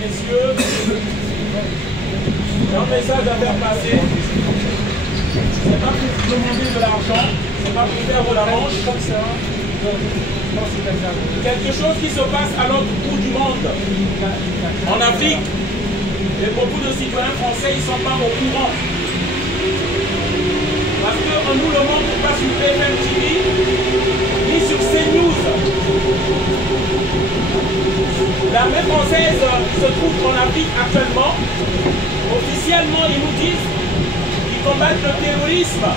messieurs, un message à faire passer. Ce n'est pas pour demander de l'argent, ce n'est pas pour faire de la manche. Quelque chose qui se passe à l'autre bout du monde. En Afrique, et beaucoup de citoyens français, ils ne sont pas au courant. Parce qu'on nous le montre pas sur BFM TV, ni sur CNews. L'armée française se trouve en Afrique actuellement. Officiellement, ils nous disent qu'ils combattent le terrorisme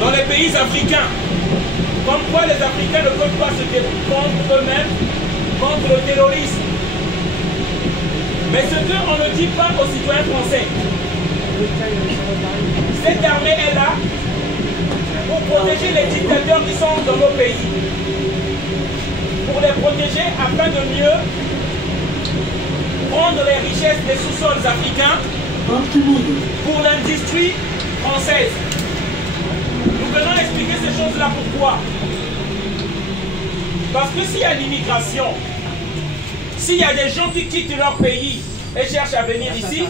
dans les pays africains. Comme quoi les Africains ne peuvent pas se défendre eux-mêmes contre le terrorisme. Mais ce qu'on ne dit pas aux citoyens français, cette armée est là pour protéger les dictateurs qui sont dans nos pays. Pour les protéger afin de mieux prendre les richesses des sous-sols africains pour l'industrie française. Nous venons expliquer ces choses-là pourquoi. Parce que s'il y a l'immigration, s'il y a des gens qui quittent leur pays et cherchent à venir ici,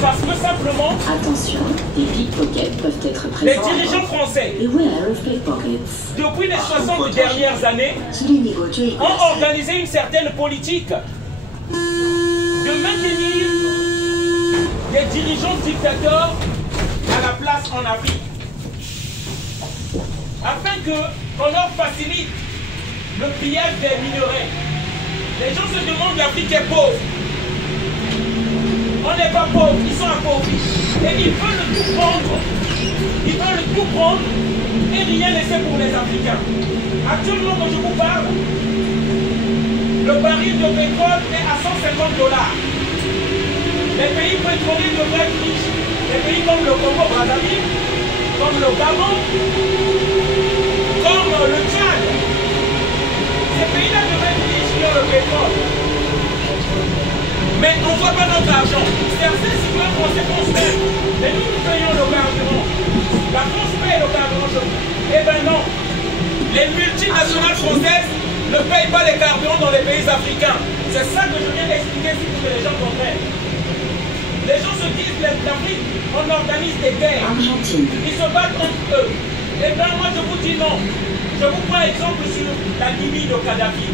parce que simplement, attention, des pickpockets peuvent être présents. les dirigeants français, depuis les 60 dernières années, ont organisé une certaine politique de maintenir des dirigeants dictateurs à la place en Afrique, afin qu'on leur facilite le pillage des minerais. Les gens se demandent, l'Afrique est pauvre. On n'est pas pauvre, ils sont appauvris. Et ils veulent tout prendre. Ils veulent tout prendre et rien laisser pour les Africains. Actuellement, quand je vous parle, le baril de pétrole est à $150. Les pays pétroliers devraient être riches. Les pays comme le Congo-Brazzaville, comme le Gabon, comme le Tchad. Ces pays-là devraient être riches sur le pétrole. Mais on ne voit pas notre argent. Certains citoyens français pensent même, mais nous payons le carburant. La France paye le carburant. Eh bien non. Les multinationales françaises ne payent pas les carburants dans les pays africains. C'est ça que je viens d'expliquer pour que les gens comprennent. Les gens se disent, l'Afrique, on organise des guerres. Ils se battent entre eux. Eh bien moi je vous dis non. Je vous prends exemple sur la Libye de Kadhafi.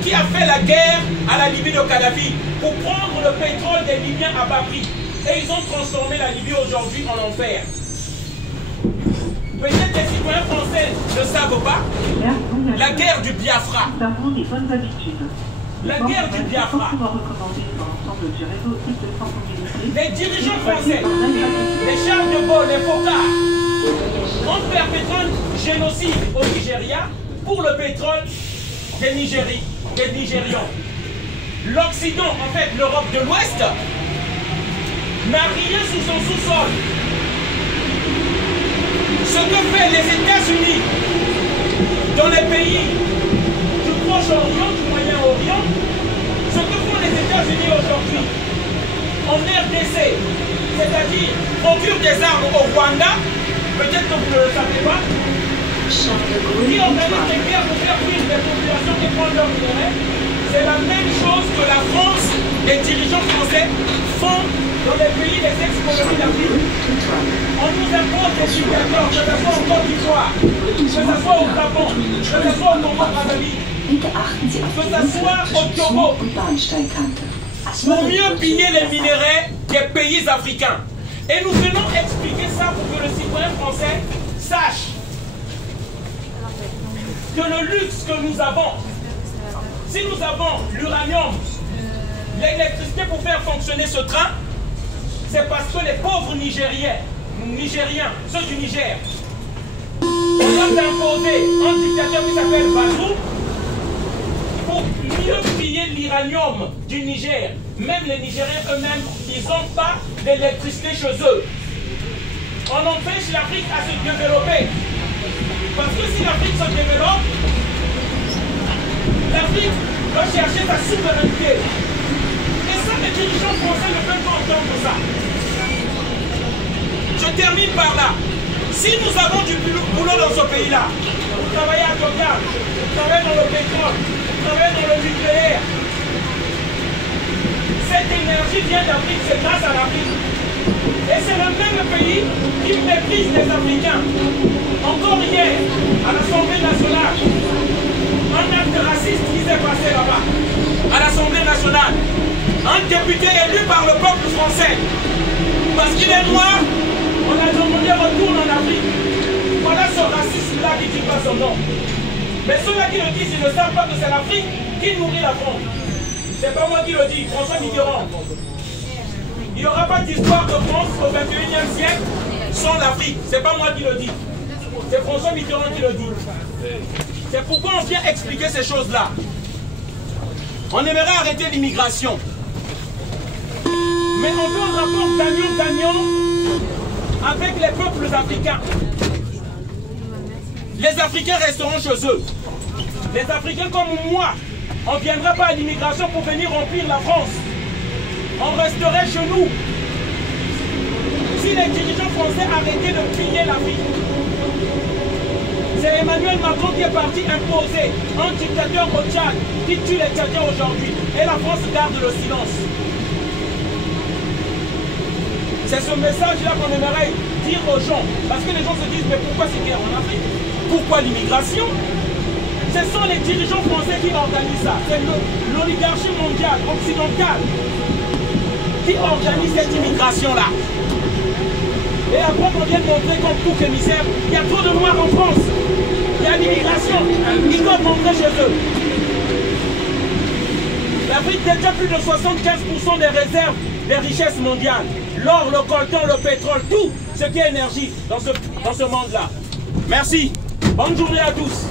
Qui a fait la guerre à la Libye de Kadhafi pour prendre le pétrole des Libyens à bas prix. Et ils ont transformé la Libye aujourd'hui en enfer. Peut-être les citoyens français ne savent pas. La guerre du Biafra. La guerre du Biafra. Les dirigeants français, les Charles de Gaulle, les Foccart, ont perpétré un génocide au Nigeria pour le pétrole des Nigérians. L'Occident, en fait l'Europe de l'Ouest, n'a rien sous son sous-sol. Ce que fait les États-Unis dans les pays du Proche-Orient, du Moyen-Orient, ce que font les États-Unis aujourd'hui en RDC, c'est-à-dire procurent des armes au Rwanda, peut-être que vous ne le savez pas, qui organise des guerres pour faire fuir des populations qui prennent leur minerais, c'est la même chose que la France, les dirigeants français font dans les pays des ex-colonies d'Afrique. On nous impose des dictateurs, que ce soit en Côte d'Ivoire, que ce soit au Gabon, que ce soit au Congo-Brazzaville, que ce soit au Togo, pour mieux piller les minerais des pays africains. Et nous venons expliquer ça pour que le citoyen français sache que le luxe que nous avons, si nous avons l'uranium, l'électricité pour faire fonctionner ce train, c'est parce que les pauvres Nigériens, ceux du Niger, on a imposé un dictateur qui s'appelle Bazoum pour mieux piller l'uranium du Niger. Même les Nigériens eux-mêmes, ils n'ont pas d'électricité chez eux. On empêche l'Afrique à se développer. Parce que si l'Afrique se développe, l'Afrique va chercher sa souveraineté. Et ça, les dirigeants français ne peuvent pas entendre ça. Je termine par là. Si nous avons du boulot dans ce pays-là, travailler à Total, travailler dans le pétrole, travailler dans le nucléaire, l'énergie vient d'Afrique, c'est grâce à l'Afrique. Et c'est le même pays qui méprise les Africains. Encore hier, à l'Assemblée nationale, un acte raciste qui s'est passé là-bas, à l'Assemblée nationale. Un député élu par le peuple français, parce qu'il est noir, on a demandé retourne en Afrique. Voilà ce racisme-là qui ne dit pas son nom. Mais ceux-là qui le disent, ils ne savent pas que c'est l'Afrique qui nourrit la France. C'est pas moi qui le dis, François Mitterrand. Il n'y aura pas d'histoire de France au XXIe siècle sans l'Afrique. C'est pas moi qui le dis. C'est François Mitterrand qui le dit. C'est pourquoi on vient expliquer ces choses-là. On aimerait arrêter l'immigration. Mais on veut un rapport gagnant-gagnant avec les peuples africains. Les Africains resteront chez eux. Les Africains comme moi, on ne viendra pas à l'immigration pour venir remplir la France. On resterait chez nous. Si les dirigeants français arrêtaient de piller l'Afrique, c'est Emmanuel Macron qui est parti imposer un dictateur au Tchad qui tue les Tchadiens aujourd'hui. Et la France garde le silence. C'est ce message-là qu'on aimerait dire aux gens. Parce que les gens se disent, mais pourquoi ces guerres en Afrique? Pourquoi l'immigration? Ce sont les dirigeants français qui organisent ça. C'est l'oligarchie mondiale, occidentale, qui organise cette immigration-là. Et après qu'on vient de montrer comme tout émissaire, il y a trop de noirs en France. Il y a l'immigration. Ils doivent rentrer chez eux. L'Afrique détient plus de 75% des réserves des richesses mondiales. L'or, le coltan, le pétrole, tout ce qui est énergie dans ce monde-là. Merci. Bonne journée à tous.